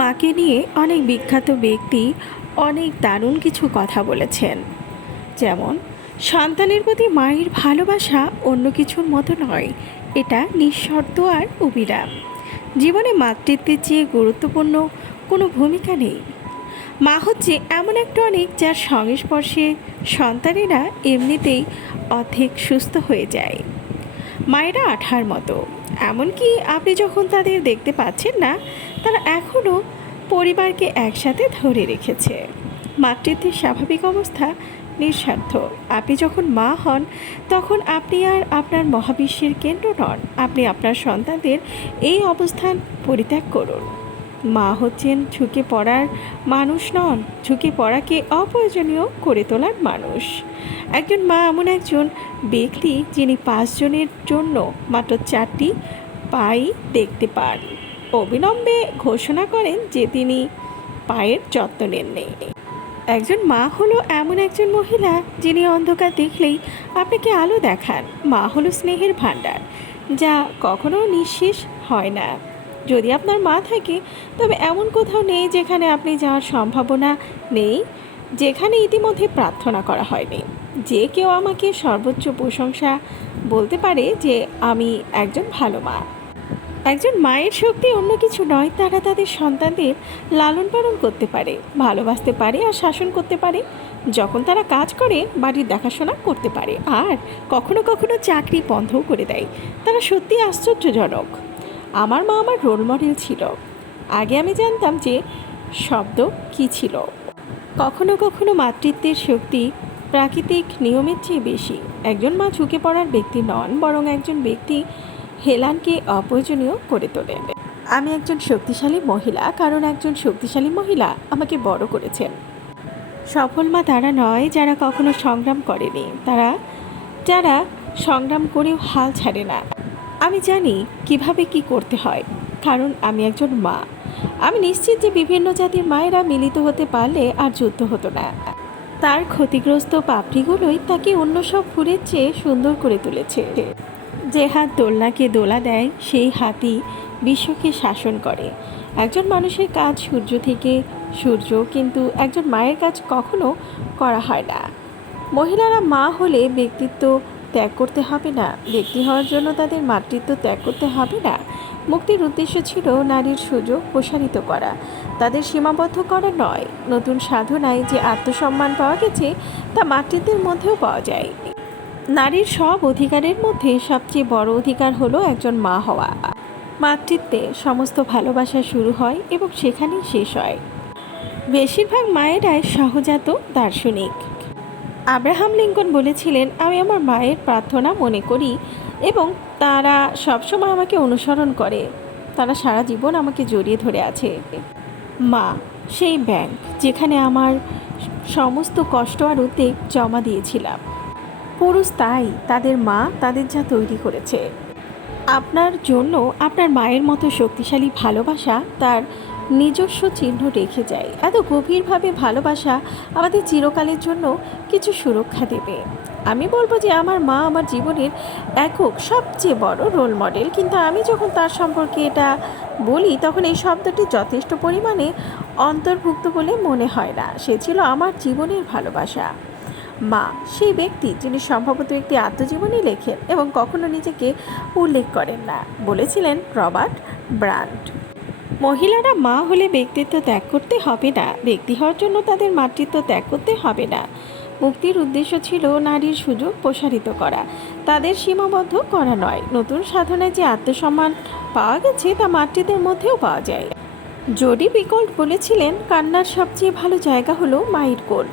মাকে নিয়ে অনেক বিখ্যাত ব্যক্তি অনেক দারুণ কিছু কথা বলেছেন। যেমন, সন্তানের প্রতি মায়ের ভালোবাসা অন্য কিছুর মতো নয়, এটা নিঃশর্ত আর অবিরাম। জীবনে মাতৃত্বের চেয়ে গুরুত্বপূর্ণ কোনো ভূমিকা নেই। মা হচ্ছে এমন একটা অনেক যার সংস্পর্শে সন্তানেরা এমনিতেই অর্ধেক সুস্থ হয়ে যায়। মায়েরা আঠার মতো, এমনকি আপনি যখন তাদের দেখতে পাচ্ছেন না, তারা এখনও পরিবারকে একসাথে ধরে রেখেছে। মাতৃত্বের স্বাভাবিক অবস্থা নিঃস্বার্থ। আপনি যখন মা হন, তখন আপনি আর আপনার মহাবিশ্বের কেন্দ্র নন। আপনি আপনার সন্তানদের এই অবস্থান পরিত্যাগ করুন। মা হচ্ছেন ঝুঁকে পড়ার মানুষ নন, ঝুঁকে পড়াকে অপ্রয়োজনীয় করে তোলার মানুষ। একজন মা এমন একজন ব্যক্তি যিনি 5 জনের জন্য মাত্র 4টি পাই দেখতে পান। অবিলম্বে ঘোষণা করেন যে তিনি পায়ের যত্ন নেননি। একজন মা হলো এমন একজন মহিলা যিনি অন্ধকার দেখলেই আপনাকে আলো দেখান। মা হলো স্নেহের ভাণ্ডার, যা কখনো নিঃশেষ হয় না। যদি আপনার মা থাকে, তবে এমন কোথাও নেই যেখানে আপনি যাওয়ার সম্ভাবনা নেই, যেখানে ইতিমধ্যে প্রার্থনা করা হয়নি। যে কেউ আমাকে সর্বোচ্চ প্রশংসা বলতে পারে যে আমি একজন ভালো মা। একজন মায়ের শক্তি অন্য কিছু নয়, তারা তাদের সন্তানদের লালন পালন করতে পারে, ভালোবাসতে পারে আর শাসন করতে পারে। যখন তারা কাজ করে, বাড়ির দেখাশোনা করতে পারে আর কখনো কখনো চাকরি বন্ধও করে দেয়, তারা সত্যি আশ্চর্যজনক। আমার মা আমার রোল মডেল ছিল। আগে আমি জানতাম যে শব্দ কী ছিল। কখনো কখনো মাতৃত্বের শক্তি প্রাকৃতিক নিয়মের চেয়ে বেশি। একজন মা ঝুঁকে পড়ার ব্যক্তি নন, বরং একজন ব্যক্তি হেলানকে অপ্রয়োজনীয় করে তোলেন। আমি একজন শক্তিশালী মহিলা, কারণ একজন শক্তিশালী মহিলা আমাকে বড় করেছেন। সফল মা তারা নয় যারা কখনো সংগ্রাম করেনি, যারা সংগ্রাম করেও হাল ছাড়ে না। আমি জানি কিভাবে কি করতে হয়, কারণ আমি একজন মা। আমি নিশ্চিত যে বিভিন্ন জাতির মায়েরা মিলিত হতে পারলে আর যুদ্ধ হতো না। তার ক্ষতিগ্রস্ত পাপড়িগুলোই তাকে অন্য সব ফুলের চেয়ে সুন্দর করে তুলেছে। যে হাত দোলনাকে দোলা দেয়, সেই হাতই বিশ্বকে শাসন করে। একজন মানুষের কাজ সূর্য থেকে সূর্য, কিন্তু একজন মায়ের কাজ কখনো করা হয় না। মহিলারা মা হলে ব্যক্তিত্ব ত্যাগ করতে হবে না, ব্যক্তি হওয়ার জন্য তাদের মাতৃত্ব ত্যাগ করতে হবে না। মুক্তির উদ্দেশ্য ছিল নারীর সুযোগ প্রসারিত করা, তাদের সীমাবদ্ধ করা নয়। নতুন সাধনায় যে আত্মসম্মান পাওয়া গেছে, তা মাতৃত্বের মধ্যেও পাওয়া যায়। নারীর সব অধিকারের মধ্যে সবচেয়ে বড় অধিকার হলো একজন মা হওয়া। মাতৃত্বে সমস্ত ভালোবাসা শুরু হয় এবং সেখানেই শেষ হয়। বেশিরভাগ মায়েরাই সহজাত দার্শনিক। আব্রাহাম লিঙ্কন বলেছিলেন, আমি আমার মায়ের প্রার্থনা মনে করি এবং তারা সবসময় আমাকে অনুসরণ করে। তারা সারা জীবন আমাকে জড়িয়ে ধরে আছে। মা সেই ব্যাংক যেখানে আমার সমস্ত কষ্ট আর উদ্বেগ জমা দিয়েছিলাম। পুরুষ তাই তাদের মা তাদের যা তৈরি করেছে। আপনার জন্য আপনার মায়ের মতো শক্তিশালী ভালোবাসা তার নিজস্ব চিহ্ন রেখে যায়। এত গভীরভাবে ভালোবাসা আমাদের চিরকালের জন্য কিছু সুরক্ষা দেবে। আমি বলবো যে আমার মা আমার জীবনের একক সবচেয়ে বড় রোল মডেল, কিন্তু আমি যখন তার সম্পর্কে এটা বলি, তখন এই শব্দটি যথেষ্ট পরিমাণে অন্তর্ভুক্ত বলে মনে হয় না। সে ছিল আমার জীবনের ভালোবাসা। মা সেই ব্যক্তি যিনি সম্ভবত একটি আত্মজীবনী লেখেন এবং কখনো নিজেকে উল্লেখ করেন না, বলেছিলেন রবার্ট ব্রান্ট। মহিলারা মা হলে ব্যক্তিত্ব ত্যাগ করতে হবে না, ব্যক্তি হওয়ার জন্য তাদের মাতৃত্ব ত্যাগ করতে হবে না। মুক্তির উদ্দেশ্য ছিল নারীর সুযোগ প্রসারিত করা, তাদের সীমাবদ্ধ করা নয়। নতুন সাধনায় যে আত্মসম্মান পাওয়া গেছে, তা মাতৃত্বের মধ্যেও পাওয়া যায়। জোডি পিকল্ট বলেছিলেন, কান্নার সবচেয়ে ভালো জায়গা হলো মায়ের কোল।